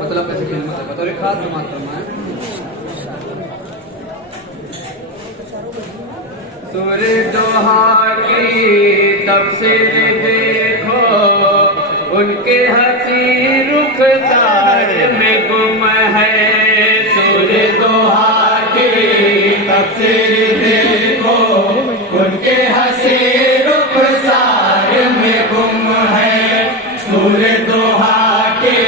मतलब कैसे खिदमत है बतौर खास जमात फरमाएं। सूरे दोहा की तफसीर देखो, उनके हंसी रुखसार में गुम है। सूरे दोहा की तफसीर देखो, उनके हंसी रुखसार में गुम है। सूरे दोहा की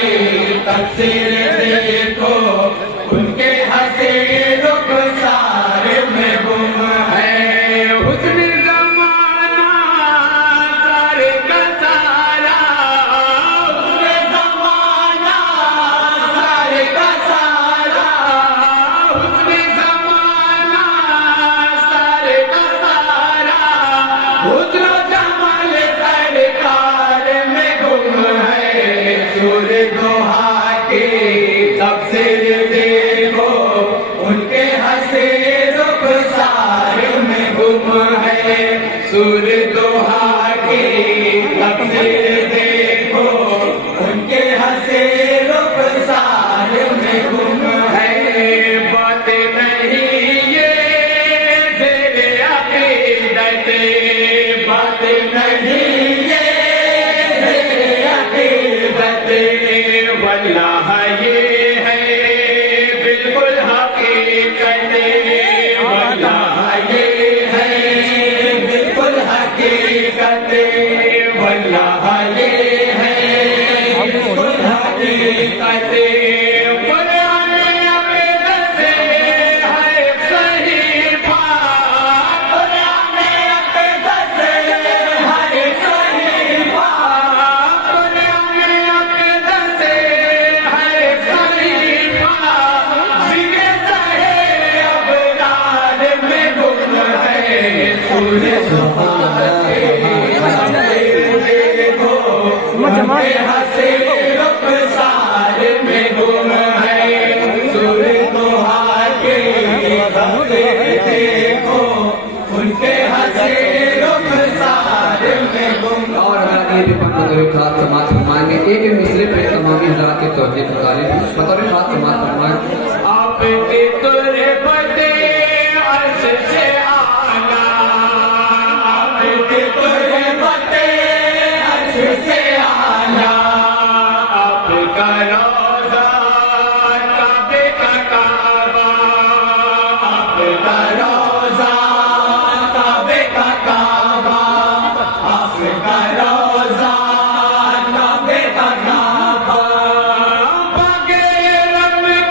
तफसीर देखो, उनके हंसी रुखसार में गुम है। हुस्न ज़माना सारे का सारा, हुस्न ज़माना सारे का सारा, हुस्न ज़माना सारे का सारा, हुस्न जमाल सरकार में गुम है। सूरे दोहा की तफसीर देखो, उनके हंसी रुखसार में गुम है। सूरे दोहा की तफसीर देखो, उनके हंसी रुखसार में गुम है। बात नहीं ये ज़ेरे अक़ीदत, बात नहीं ये ज़ेरे अक़ीदत, वल्लाह ये है बिल्कुल हकीकत, वल्लाह ये है बिल्कुल हकीकत, वल्लाह ये है बिल्कुल हकीकत। कुरान अक़ीदत से है सही बात, कुरान अक़ीदत से है सही बात, कुरान अक़ीदत से है सही बात। जिक्र सहे अबरार में गुम है। सूरे दोहा की तफसीर देखो, उनके हंसी रुखसार में गुम है। सूरे दोहा की तफसीर देखो, उनके हंसी रुखसार में गुम। और हमारे ये भी बतौर खास समात फरमाएंगे। एक मिसरे पे तमामी हज़रात के तवज्जो मुतालिब बतौर खास समात फरमाएं। आपके तुरबते अर्श से आना, आपके तुरबते अर्श से आना, आपका रोज़ा काबे का काबा, आपका रोज़ा काबे का काबा, आपका रोज़ा काबे का काबा। बागे रमज़ान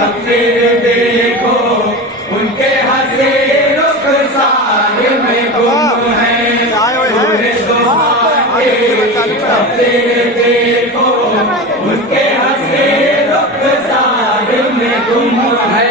तफसीर देखो उनके हंसे रुख सारे में गुम है। सूरे दोहा के तफसीर देखो उनके हंसे रुख सारे में गुम है।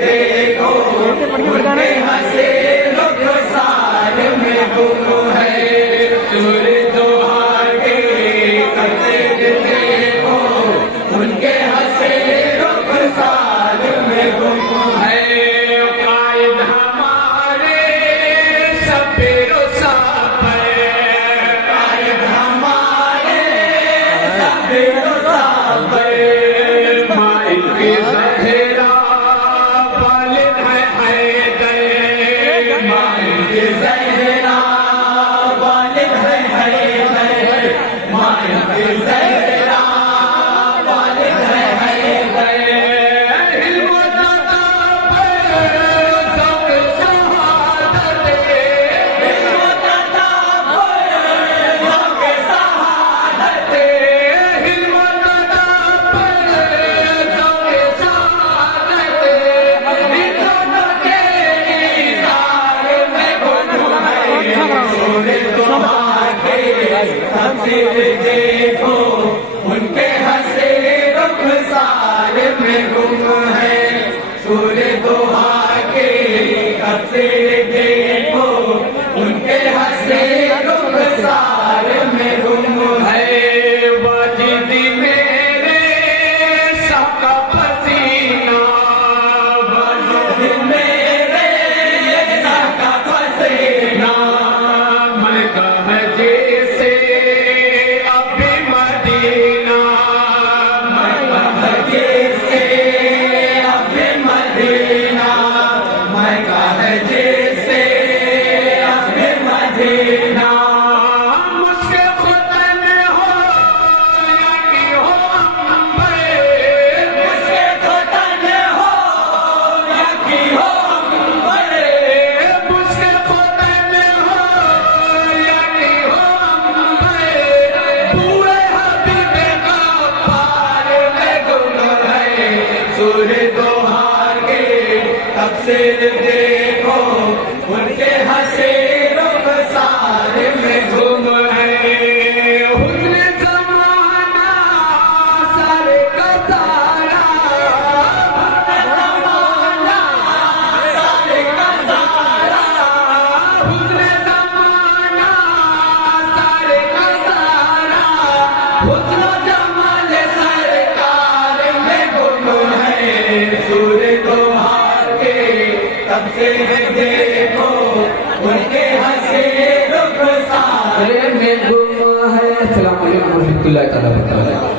देखो उनके हंसे रुख सारे में गुम है। सूरे दोहा के तफसीर देखो उनके हंसे रुख सारे में गुम है। कायद हमारे सफेरो साफर, कायद हमारे सफेरो साफर, माइल के जहेरा ज़हरा वालिद है हैदर, माया के ज़हरा वालिद है हैदर। हिम्मत पर ज़ौक़ शहादत, हिम्मत पर ज़ौक़ शहादत, हिम्मत पर ज़ौक़ शहादत, दोनों के इज़हार में सूरे दोहा के तफसीर देखो उनके हंसे रुख सारे में गुम है। सूरे दोहा के तफसीर देखो उनके हंसे रुख सारे में गुम है। वाजिद मेरे सबका पसीना, वाजिद मेरे सबका पसीना, जैसे अभी मदीना, जैसे अभी मदीना, मक्का है जैसे अभी मदीना। मुझके खुदन हो या कि हो अंबर, मुझके खुदन हो या कि हो अंबर, मुझके खुदन हो या कि हो अंबर, पूरे हबीब का पार में गुम है। सूरे दोहा के तफसीर देखो उनके हंसे रुख सारे में गुम है। हुस्न ज़माना सारे का सारा, हुस्न ज़माना सारे का सारा, हुस्न ज़माना सारे का सारा, हुस्न जमाल सरकार में गुम है। सूरे दोहा के तफसीर देखो उनके हंसे रुख सारे में गुम है। अस्सलाम वालेकुम व रहमतुल्लाहि तआला व बरकातहू।